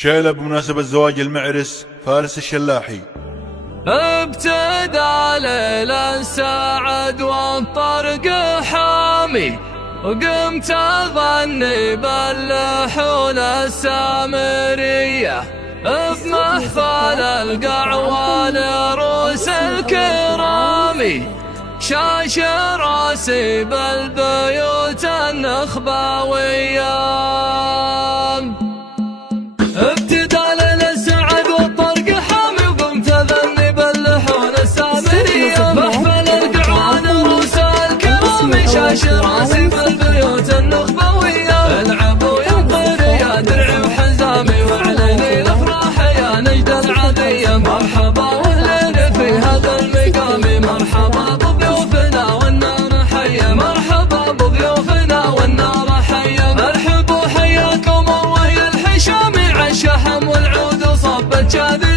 شيلة بمناسبة زواج المعرس فارس الشلاحي. ابتدى ليل السعد والطرق حامي، وقمت اغني باللحون السامرية بمحفل القعوان روس الكرامي، شاش راسي بالبيوت النخبوية. ابتدى ليل السعد والطرق حامي، وقمت اغني باللحون السامرية محفل القعوان روس الكرامي، شاش راسي بالبيوت النخبوية. العب وينطر يا درعي وحزامي، وعليني الافراح يا نجد العادية. مرحبا واهلين في هذا المقام، مرحبا بضيوفنا والنار حية، مرحبا بضيوفنا والنار حية. ارحبوا حياكم الله يا الحشامي، عالشحم والعود وصب الجاذب.